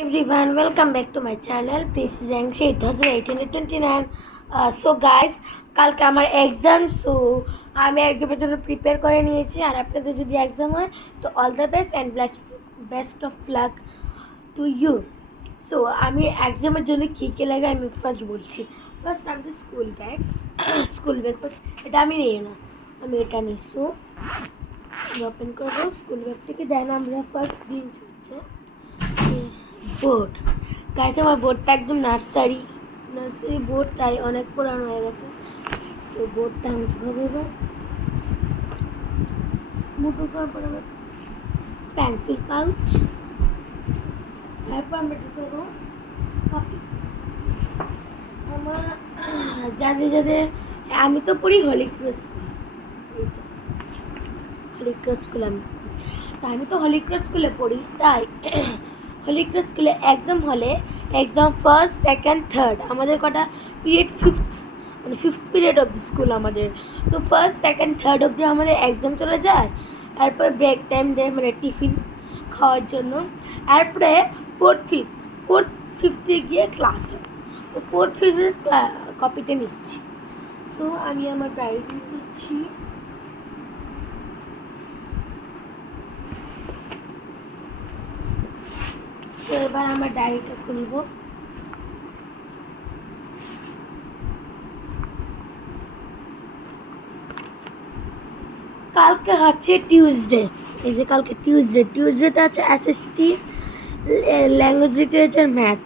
Everyone, welcome back to my channel. This is rank 8829. So guys, কালকে আমার exam, so আমি এক্সামের জন্য প্রিপেয়ার করে নিয়েছি। আর আপনাদের যদি এক্সাম হয়, so all the best and best of luck to you. So আমি এক্সামের জন্য কী কী লাগে আমি ফার্স্ট বলছি। ফার্স্ট আমাদের স্কুল ব্যাগ এটা আমি নিই না, আমি এটা নিই। সো ওপেন করবো স্কুল ব্যাগটিকে। দেন আমরা ফার্স্ট দিন হচ্ছে বোর্ড। গাইস, আমার বোর্ডটা একদম নার্সারি বোর্ড, তাই অনেক পুরানো হয়ে গেছে। তো বোর্ডটা আমি কীভাবে এবার মুঠো করার পর আবার পেন্সিল পাউচ, তারপর আমরা ঢুকাবো কপি। আমার যাদের আমি তো পড়ি হলিক্রস স্কুলে আমি তো হলিক্রস স্কুলে পড়ি, তাই হলিক্রস স্কুলে এক্সাম হলে এক্সাম ফার্স্ট সেকেন্ড থার্ড আমাদের কটা period, fifth period of the school আমাদের। তো ফার্স্ট সেকেন্ড থার্ড অবধি আমাদের এক্সাম চলে যায়। তারপরে ব্রেক টাইম দেয়, মানে টিফিন খাওয়ার জন্য। তারপরে ফোর্থ ফিফথে গিয়ে ক্লাস হয়। তো ফোর্থ ফিফথের কপিতে নিচ্ছি। সো আমি আমার প্রায়োরিটি নিচ্ছি। তো এবার আমার ডায়েরিটা খুলব। কালকে হচ্ছে টিউসডে, এই যে কালকে টিউসডেতে আছে এসএসটি, ল্যাঙ্গুয়েজ, লিটারেচার, ম্যাথ।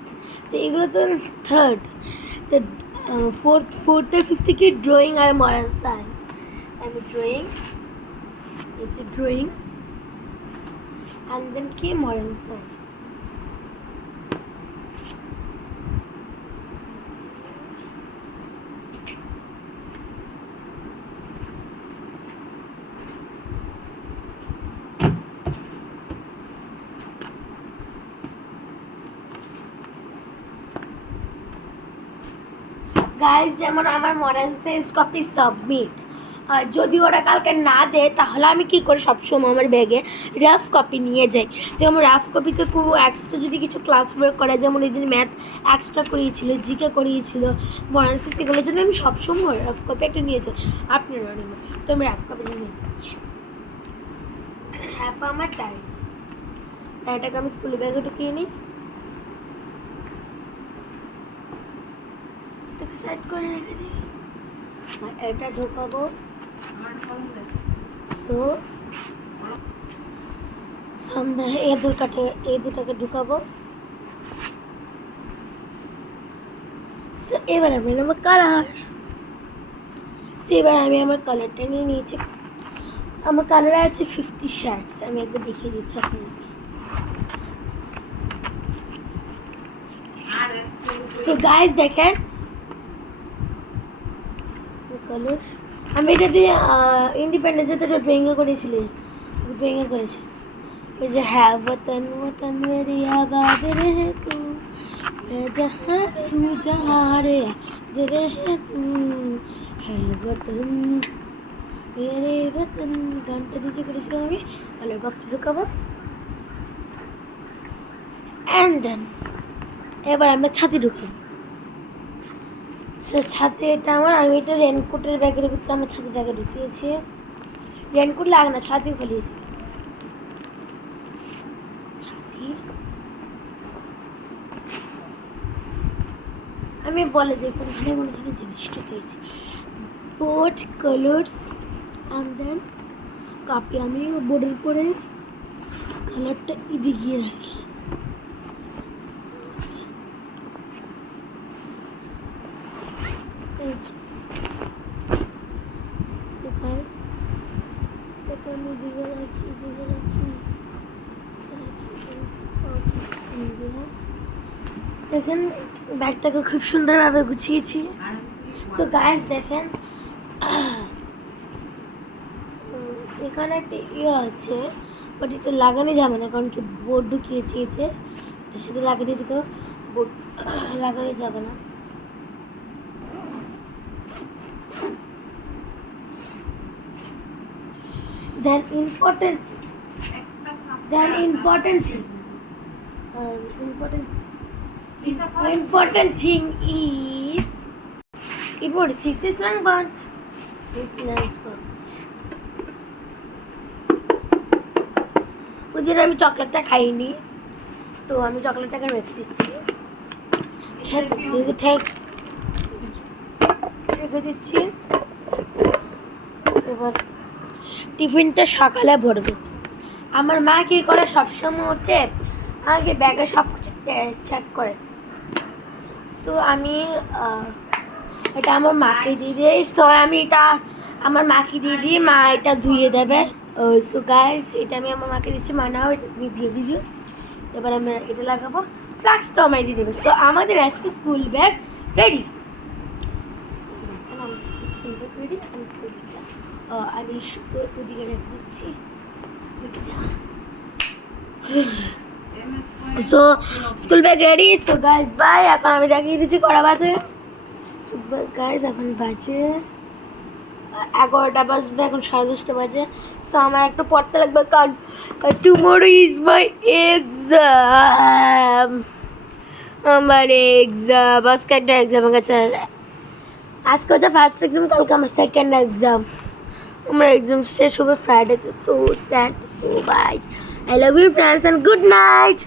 তো এগুলো তো থার্ড। তো ফোর্থের ফিফথে কি ড্রয়িং আর মরাল সায়েন্স। আমি ড্রয়িং অ্যান্ড দেন কি মরাল সায়েন্স। গাইজ, যেমন আমার মরাল সায়েন্স কপি সাবমিট, যদি ওরা কালকে না দেয় তাহলে আমি কী করি, সবসময় আমার ব্যাগে রাফ কপি নিয়ে যাই। যেমন রাফ কপিতে কোনো এক্সট্রা যদি কিছু ক্লাস ওয়ার্ক করে, যেমন এই দিন ম্যাথ এক্সট্রা করিয়েছিল, জিকে করিয়েছিল, মরাল সায়েন্স, এগুলোর জন্য আমি সবসময় রাফ কপি একটা নিয়ে যাই। আপনারা নেবেন, তো আমি রাফ কপি নিয়ে যাচ্ছি। হ্যাঁ, আমার ডায়েরিটাকে আমি স্কুলের ব্যাগে ঢুকিয়ে নিই, সেট করে রেখে দিই। এটা ঢোকাবো। তো সামনে এই দুটাকে ঢুকাবো। এবার আমি নেবো কালার। এবার আমি আমার কালারটা নিয়ে নিয়েছি। আমার কালার আছে 50 শার্টস। আমি একবার দেখিয়ে দিচ্ছি আপনাদেরকে। তো গাইস দেখেন কালার, আমি এটা দিয়ে ইন্ডিপেন্ডেন্সে তো ড্রয়িংয়ে করেছি। ওই যে হ্যাঁ वतन वतन मेरी आबाद रहे तू, मैं जहाँ रहूँ जहाँ रे याद रहे तू, है वतन मेरे वतन। গানটা দিয়ে করেছিলাম আমি। কালার বক্স ঢুকাবো অ্যান্ড দেন এবার আমরা ছাতি ঢুকাবো। ছাতি এটা আমি এটা রেনকোটের ব্যাগের ভিতরে আমার ছাতিটাকে ঢুকিয়েছি। রেনকোট লাগে না, ছাতি খুলিয়েছি। আমি বলে দিই কোনখানে জিনিসটা পেয়েছি। Board, colours and then copy. আমি বোর্ডের পরে কালারটা এদিকে রাখি। আমি এদিকে রাখি। দেখেন ব্যাগটাকে খুব সুন্দরভাবে গুছিয়েছি। তো গাইস দেখেন, এখানে একটা আছে, বাট এটা লাগানো যাবে না, কারণ কি বোর্ড ঢুকিয়েছি, এটার সাথে লাগিয়ে দিয়েছি, তো বোর্ড লাগানো যাবে না। Then important thing, Important thing is important thing is lunch bunch. This lunch bunch. ওদিন আমি চকলেটটা খাইনি, তো আমি চকলেটটাকে রেখে দিচ্ছি, রেখে দিচ্ছি। এবার টিফিনটা সকালে ভরবে। আমার মা কী করে, সবসময় উঠে আগে ব্যাগে সব কিছু চেক করে। তো আমি এটা আমার মাকে দিয়ে দিই, তো আমি এটা আমার মাকে দিয়ে দিই, মা এটা ধুয়ে দেবে। সো গাইস, এটা আমি আমার মাকে দিচ্ছি, মা নাও এটা তুমি দিয়ে দিও। এবার আমরা এটা লাগাবো, ফ্লাক্সটা আমায় দিয়ে দেবে। সো আমাদের আজকে school bag ready. School bag ready, আমি স্কুল ব্যাগটা আমি ওদিকে রেখে দিচ্ছি। So school bag ready. So guys bye, এখন আমি দেখিয়ে দিচ্ছি কটা বাজে। সো গাইস এখন বাজে 11টা বাজবে, এখন 10:30 বাজে। সো আমার একটু পড়তে লাগবে, কারণ টুমোরো ইজ মাই এক্সাম। আমার এক্সাম আজকে একটা এক্সাম গেছে, আজকে হচ্ছে ফার্স্ট এক্সাম, কালকে আমার সেকেন্ড এক্সাম। আমার এক্সাম শেষ হবে Friday. So sad, so bye, I love you friends and good night.